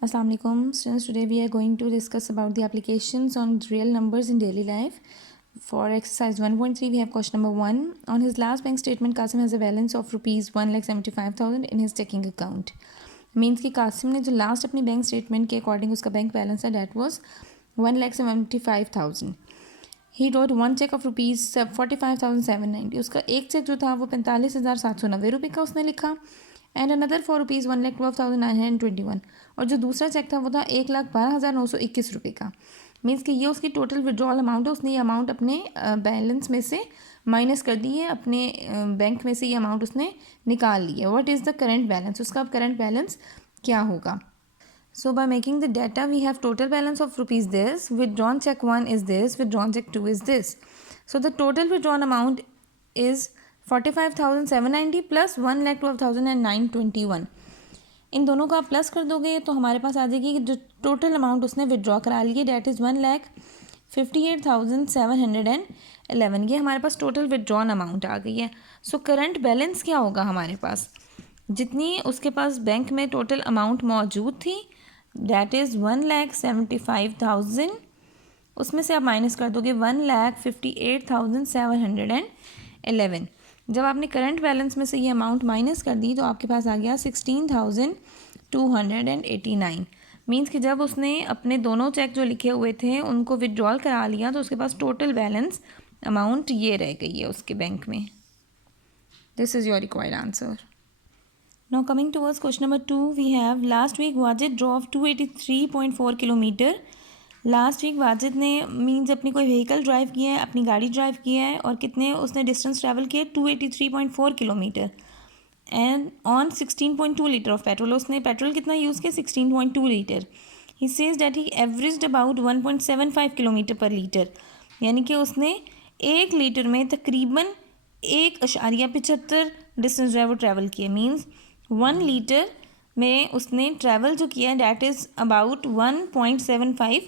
Assalamu alaikum students. Today we are going to discuss about the applications on real numbers in daily life. For exercise 1.3 we have question number 1. On his last bank statement, Qasim has a balance of rupees 1,75,000 in his checking account. Means कि कासिम ने जो last अपनी bank statement के according उसका bank balance है date was 1,75,000. He wrote one cheque of rupees 45,790. उसका एक check जो था वो 45,790 रुपये का उसने लिखा. And another for rupees 1,12,921. और जो दूसरा चेक था वो था 1,12,921 रुपये का. मीन्स कि ये उसकी टोटल विड्रॉल अमाउंट है. उसने ये अमाउंट अपने बैलेंस में से माइनस कर दी है, अपने बैंक में से ये अमाउंट उसने निकाल ली है. What is the current balance, उसका अब करंट बैलेंस क्या होगा. So by making the data, we have total balance of rupees this, withdrawn check 1 is this, withdrawn check 2 is this. So the total withdrawn amount is 45,790 plus 1,12,921. इन दोनों को आप plus कर दोगे तो हमारे पास आ जाएगी कि जो टोटल अमाउंट उसने विड्रॉ करा ली है डेट इज़ 1,58,711. ये हमारे पास टोटल विड्रॉन अमाउंट आ गई है. सो करंट बैलेंस क्या होगा हमारे पास, जितनी उसके पास बैंक में टोटल अमाउंट मौजूद थी दैट इज़ 1,75,000. उसमें से आप माइनस कर दोगे 1,58,711. जब आपने करंट बैलेंस में से ये अमाउंट माइनस कर दी तो आपके पास आ गया 16,289. मीन्स कि जब उसने अपने दोनों चेक जो लिखे हुए थे उनको विड्रॉल करा लिया तो उसके पास टोटल बैलेंस अमाउंट ये रह गई है उसके बैंक में. This is your required answer. Now coming towards question number 2, we have last week Wajid drove 283.4 kilometre. Last week Wajid ने मीन्स अपनी कोई व्हीकल ड्राइव किया है, अपनी गाड़ी ड्राइव किया है और कितने उसने डिस्टेंस ट्रैवल किया 283.4 kilometre and on 16.2 litre of petrol. उसने पेट्रोल कितना यूज़ किया 16.2 litre. He says that he averaged about 1.75 kilometre per litre. यानी कि उसने 1 लीटर में तकरीबन 1.75 डिस्टेंस जो है वो ट्रैवल किया. मीन्स 1 लीटर में उसने ट्रैवल जो किया है that is about 1.75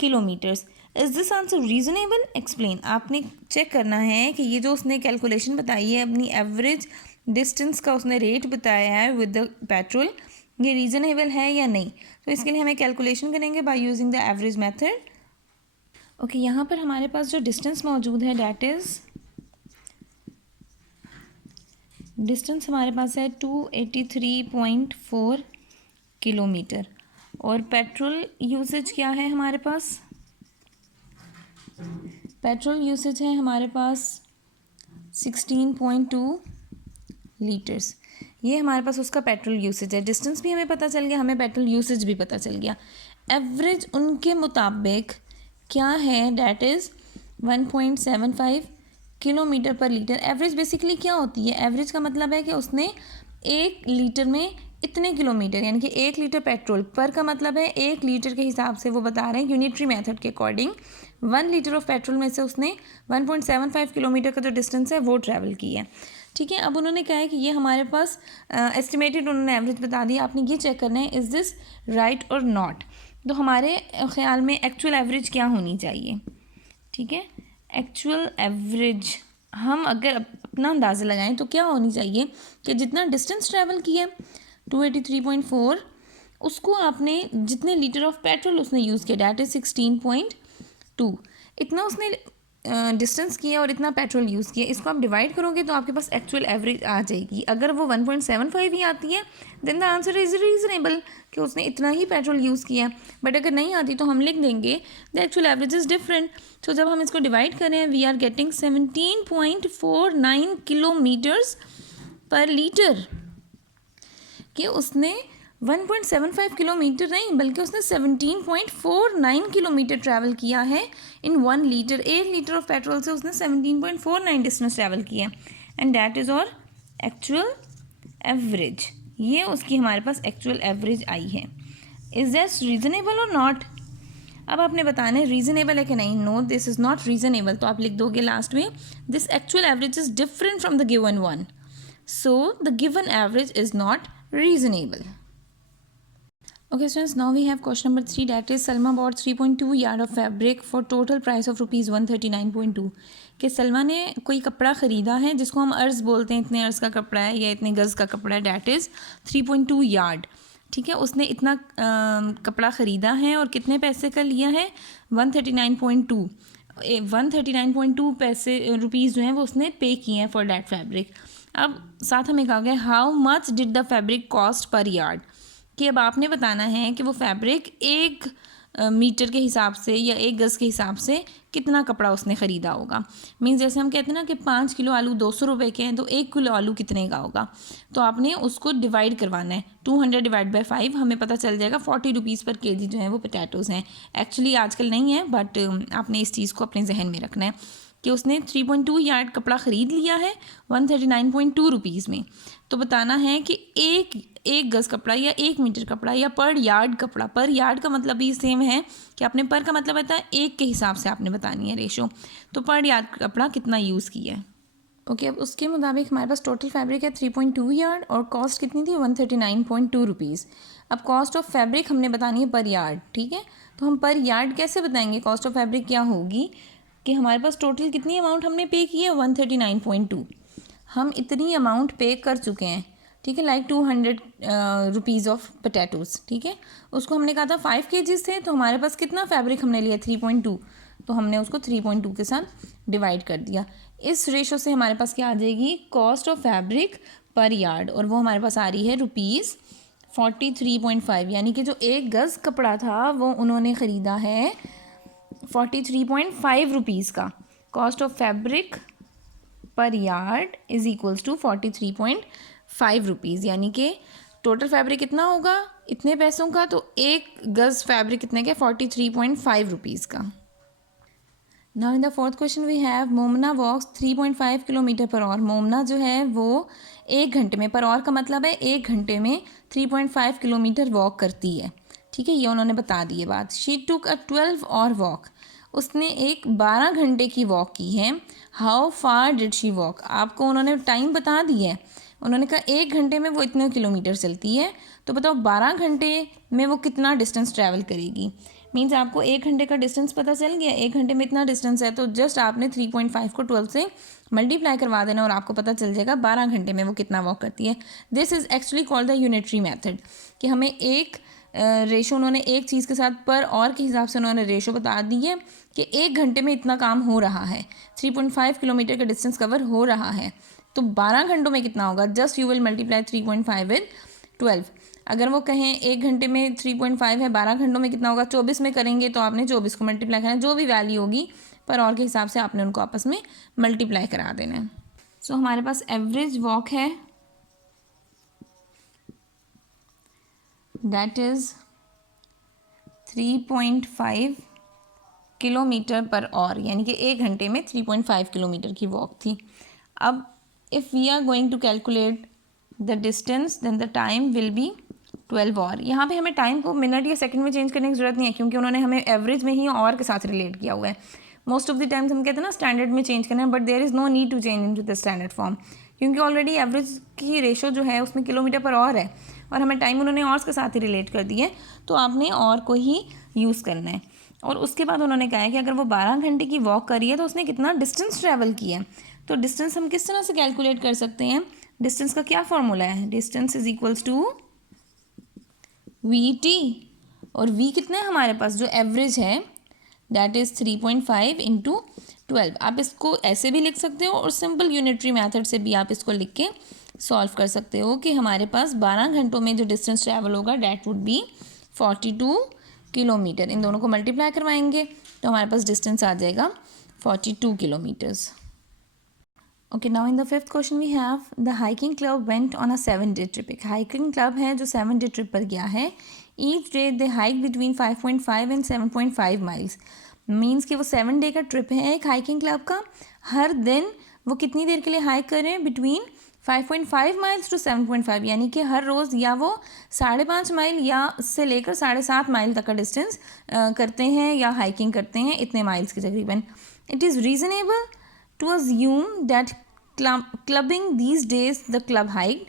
kilometres. Is this answer reasonable, explain. आपने चेक करना है कि ये जो उसने कैलकुलेशन बताई है अपनी एवरेज डिस्टेंस का उसने रेट बताया है विद द पेट्रोल, ये रीज़नेबल है या नहीं. तो इसके लिए हमें कैलकुलेशन करेंगे by using the average method. Okay, यहाँ पर हमारे पास जो डिस्टेंस मौजूद है डैट इज़ डिस्टेंस हमारे पास है 283.4 किलोमीटर और पेट्रोल यूसेज क्या है हमारे पास, पेट्रोल यूसेज है हमारे पास 16.2 लीटर्स. ये हमारे पास उसका पेट्रोल यूसेज है. डिस्टेंस भी हमें पता चल गया, हमें पेट्रोल यूसेज भी पता चल गया. एवरेज उनके मुताबिक क्या है that is 1.75 kilometre per litre. Average basically क्या होती है, एवरेज का मतलब है कि उसने 1 लीटर में इतने किलोमीटर, यानी कि 1 लीटर पेट्रोल पर का मतलब है 1 लीटर के हिसाब से वो बता रहे हैं यूनिटरी मेथड के अकॉर्डिंग. 1 लीटर ऑफ पेट्रोल में से उसने 1.75 किलोमीटर का जो डिस्टेंस है वो ट्रैवल की है. ठीक है, अब उन्होंने कहा है कि ये हमारे पास एस्टिमेटेड उन्होंने एवरेज बता दी. आपने ये चेक करना है इज़ दिस राइट और नॉट. तो हमारे ख्याल में एक्चुअल एवरेज क्या होनी चाहिए. ठीक है, एक्चुअल एवरेज हम अगर अपना अंदाज़ा लगाएं तो क्या होनी चाहिए कि जितना डिस्टेंस ट्रैवल किया 283.4 उसको आपने जितने लीटर ऑफ पेट्रोल उसने यूज़ किया डैट इज़ 16.2, इतना उसने डिस्टेंस किया और इतना पेट्रोल यूज़ किया, इसको आप डिवाइड करोगे तो आपके पास एक्चुअल एवरेज आ जाएगी. अगर वो 1.75 ही आती है then the answer is reasonable कि उसने इतना ही पेट्रोल यूज़ किया. बट अगर नहीं आती तो हम लिख देंगे the actual average is different. तो जब हम इसको डिवाइड करें we are getting 17.49 kilometres per litre. कि उसने 1.75 किलोमीटर नहीं बल्कि उसने 17.49 किलोमीटर ट्रैवल किया है in 1 litre. 1 litre of petrol से उसने 17.49 डिस्टेंस ट्रैवल किया and that is our actual average. ये उसकी हमारे पास एक्चुअल एवरेज आई है. Is this reasonable or not. अब आपने बताना है रीज़नेबल है कि नहीं. No, this is not reasonable. तो आप लिख दोगे लास्ट में this actual average is different from the given one, so the given average is not reasonable. Okay students, now we have question number 3 that is Salma bought 3.2 yard of fabric for total price of rupees 139.2. कि सलमा ने कोई कपड़ा ख़रीदा है जिसको हम अर्ज़ बोलते हैं, इतने अर्ज़ का कपड़ा है या इतने गज़ का कपड़ा है, डैट इज़ 3.2 यार्ड. ठीक है, उसने इतना कपड़ा ख़रीदा है और कितने पैसे का लिया है, 139.2 139.2 पैसे रुपीज़ जो हैं वो उसने पे किए हैं फॉर डैट फैब्रिक। अब साथ हमें कहा गया how much did the fabric cost per yard, कि अब आपने बताना है कि वो फैब्रिक एक मीटर के हिसाब से या एक गज़ के हिसाब से कितना कपड़ा उसने ख़रीदा होगा। मीन्स जैसे हम कहते हैं ना कि 5 किलो आलू 200 रुपये के हैं, तो 1 किलो आलू कितने का होगा, तो आपने उसको डिवाइड करवाना है। 200 डिवाइड बाई 5 हमें पता चल जाएगा 40 रुपीज़ पर केजी जो है वो पोटैटोज़ हैं। एक्चुअली आजकल नहीं है, बट आपने इस चीज़ को अपने जहन में रखना है कि उसने 3.2 यार्ड कपड़ा ख़रीद लिया है 139.2 रुपीज़ में। तो बताना है कि एक गज़ कपड़ा या 1 मीटर कपड़ा या पर यार्ड कपड़ा, पर यार्ड का मतलब भी सेम है कि आपने पर का मतलब होता है एक के हिसाब से आपने बतानी है रेशो, तो पर यार्ड कपड़ा कितना यूज़ किया है। ओके, अब उसके मुताबिक हमारे पास टोटल फैब्रिक है 3.2 यार्ड और कॉस्ट कितनी थी 139.2 रुपीज़। अब कॉस्ट ऑफ फैब्रिक हमने बतानी है पर यार्ड, ठीक है, तो हम पर यार्ड कैसे बताएंगे कॉस्ट ऑफ फैब्रिक क्या होगी कि हमारे पास टोटल कितनी अमाउंट हमने पे की है 139.2, हम इतनी अमाउंट पे कर चुके हैं, ठीक है, लाइक 200 रुपीज़ ऑफ पोटैटोज़, ठीक है, उसको हमने कहा था 5 केजीज़ थे, तो हमारे पास कितना फैब्रिक हमने लिया 3.2, तो हमने उसको 3.2 के साथ डिवाइड कर दिया। इस रेशो से हमारे पास क्या आ जाएगी cost of fabric per yard, और वो हमारे पास आ रही है ₹43.5, यानी कि जो एक गज़ कपड़ा था वो उन्होंने ख़रीदा है 43.5 रुपीज़ का। Cost of fabric per yard is equals to 43.5 rupees, यानी कि टोटल फैब्रिक कितना होगा इतने पैसों का, तो एक गज़ फैब्रिक कितने का 43.5 रुपीज़ का। Now in the fourth question we have Momna walks 3.5 kilometre per hour. Momna जो है वो 1 घंटे में, पर आवर का मतलब है 1 घंटे में 3.5 किलोमीटर वॉक करती है, ठीक है, ये उन्होंने बता दी है बात। She took a 12 hour walk, उसने एक 12 घंटे की वॉक की है। How far did she walk, आपको उन्होंने टाइम बता दिया है, उन्होंने कहा 1 घंटे में वो इतने किलोमीटर चलती है, तो बताओ 12 घंटे में वो कितना डिस्टेंस ट्रैवल करेगी। मीन्स आपको 1 घंटे का डिस्टेंस पता चल गया, 1 घंटे में इतना डिस्टेंस है, तो जस्ट आपने 3.5 को 12 से मल्टीप्लाई करवा देना और आपको पता चल जाएगा 12 घंटे में वो कितना वॉक करती है। This is actually called the unitary method, कि हमें एक रेशो उन्होंने एक चीज़ के साथ पर और के हिसाब से उन्होंने रेशो बता दी है कि 1 घंटे में इतना काम हो रहा है, 3.5 किलोमीटर का डिस्टेंस कवर हो रहा है, तो 12 घंटों में कितना होगा, just you will multiply 3.5 with 12। अगर वो कहें 1 घंटे में 3.5 है, 12 घंटों में कितना होगा 24 में करेंगे, तो आपने 24 को मल्टीप्लाई करना है, जो भी वैल्यू होगी पर और के हिसाब से आपने उनको आपस में मल्टीप्लाई करा देना है। सो हमारे पास एवरेज वॉक है that is 3.5 kilometre per our, यानी कि 1 घंटे में 3.5 किलोमीटर की वॉक थी। अब if we are going to calculate the distance then the time will be 12 hour. यहाँ पे हमें टाइम को मिनट या सेकंड में चेंज करने की ज़रूरत नहीं है, क्योंकि उन्होंने हमें एवरेज में ही और के साथ रिलेट किया हुआ है। मोस्ट ऑफ द टाइम्स हम कहते हैं ना स्टैंडर्ड में चेंज करना है, but there is no need to change into the standard form, क्योंकि ऑलरेडी एवरेज की रेशो जो है उसमें किलोमीटर पर आवर है और हमें टाइम उन्होंने ऑर्स के साथ ही रिलेट कर दी है, तो आपने और को ही यूज़ करना है। और उसके बाद उन्होंने कहा है कि अगर वो 12 घंटे की वॉक करी है तो उसने कितना डिस्टेंस ट्रैवल किया है। तो डिस्टेंस हम किस तरह से कैलकुलेट कर सकते हैं, डिस्टेंस का क्या फॉर्मूला है, distance is equals to VT, और V कितना है हमारे पास जो एवरेज है दैट इज़ 3.5 इंटू 12। आप इसको ऐसे भी लिख सकते हो और सिंपल यूनिटरी मेथड से भी आप इसको लिख के सॉल्व कर सकते हो कि हमारे पास 12 घंटों में जो डिस्टेंस ट्रैवल होगा डैट वुड बी 42 किलोमीटर। इन दोनों को मल्टीप्लाई करवाएंगे तो हमारे पास डिस्टेंस आ जाएगा 42 kilometres. Okay, now in the fifth question we have the hiking club went on a 7-day trip. एक हाइकिंग क्लब है जो 7-day ट्रिप पर गया है। Each day they hike between 5.5 and 7.5 miles. Means कि वो 7 डे का ट्रिप है एक हाइकिंग क्लब का, हर दिन वो कितनी देर के लिए हाइक कर रहे हैं, बिटवीन 5.5 माइल्स टू 7.5, यानी कि हर रोज़ या वो 5.5 माइल या से लेकर 7.5 माइल तक का डिस्टेंस करते हैं या हाइकिंग करते हैं, इतने माइल्स के तकरीबन। It is reasonable to assume that clubbing these days the club hike.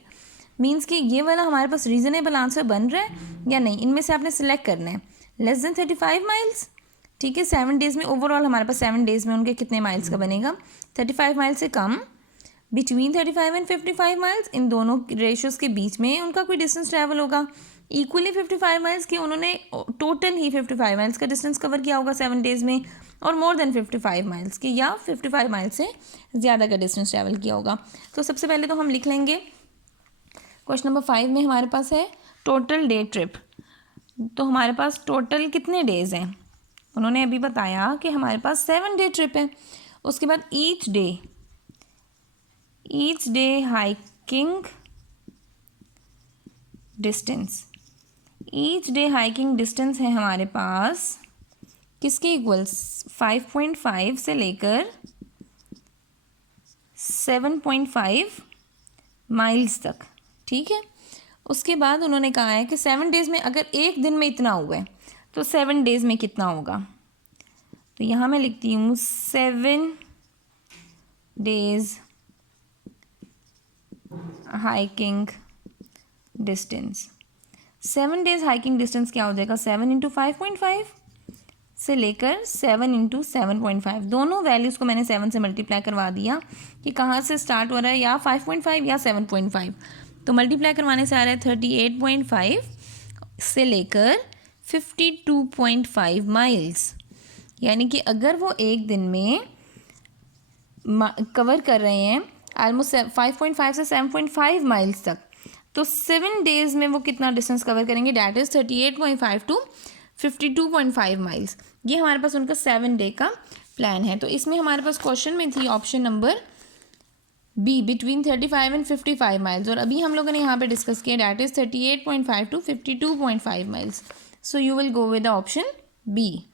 Means कि ये वाला हमारे पास रीज़नेबल आंसर बन रहा है या नहीं, इनमें से आपने सेलेक्ट करना है। लेस देन 35 माइल्स, ठीक है, 7 डेज़ में ओवरऑल हमारे पास 7 डेज़ में उनके कितने माइल्स का बनेगा, 35 माइल से कम, बिटवीन 35 एंड 55 माइल्स, इन दोनों रेशोज़ के बीच में उनका कोई डिस्टेंस ट्रैवल होगा, इक्वली 55 माइल्स की, उन्होंने टोटल ही 55 माइल्स का डिस्टेंस कवर किया होगा 7 डेज़ में, और मोर देन 55 माइल्स की या 55 माइल्स से ज़्यादा का डिस्टेंस ट्रैवल किया होगा। तो सबसे पहले तो हम लिख लेंगे, क्वेश्चन नंबर 5 में हमारे पास है टोटल डे ट्रिप। तो हमारे पास टोटल कितने डेज़ हैं, उन्होंने अभी बताया कि हमारे पास 7 डे ट्रिप है। उसके बाद each day hiking distance, each day hiking distance है हमारे पास किसके इक्वल्स, 5.5 से लेकर 7.5 माइल्स तक, ठीक है। उसके बाद उन्होंने कहा है कि 7 डेज़ में अगर एक दिन में इतना हुआ है तो 7 डेज़ में कितना होगा। तो यहाँ मैं लिखती हूँ 7 days hiking distance. 7 days hiking distance क्या हो जाएगा, 7 इंटू 5.5 से लेकर 7 इंटू 7.5, दोनों वैल्यूज़ को मैंने 7 से मल्टीप्लाई करवा दिया कि कहाँ से स्टार्ट हो रहा है, या 5.5 या 7.5। तो मल्टीप्लाई करवाने से आ रहा है 38.5 से लेकर 52.5 माइल्स। यानी कि अगर वो एक दिन में कवर कर रहे हैं ऑलमोस्ट 5.5 से 7.5 माइल्स तक, तो 7 डेज़ में वो कितना डिस्टेंस कवर करेंगे, डैट इज़ 38.5 टू 52.5 माइल्स। ये हमारे पास उनका 7 डे का प्लान है। तो इसमें हमारे पास क्वेश्चन में थी option number B, between 35 and 55 miles, और अभी हम लोगों ने यहाँ पे डिस्कस किया that is 38.5 to 52.5 miles. So you will go with the option B.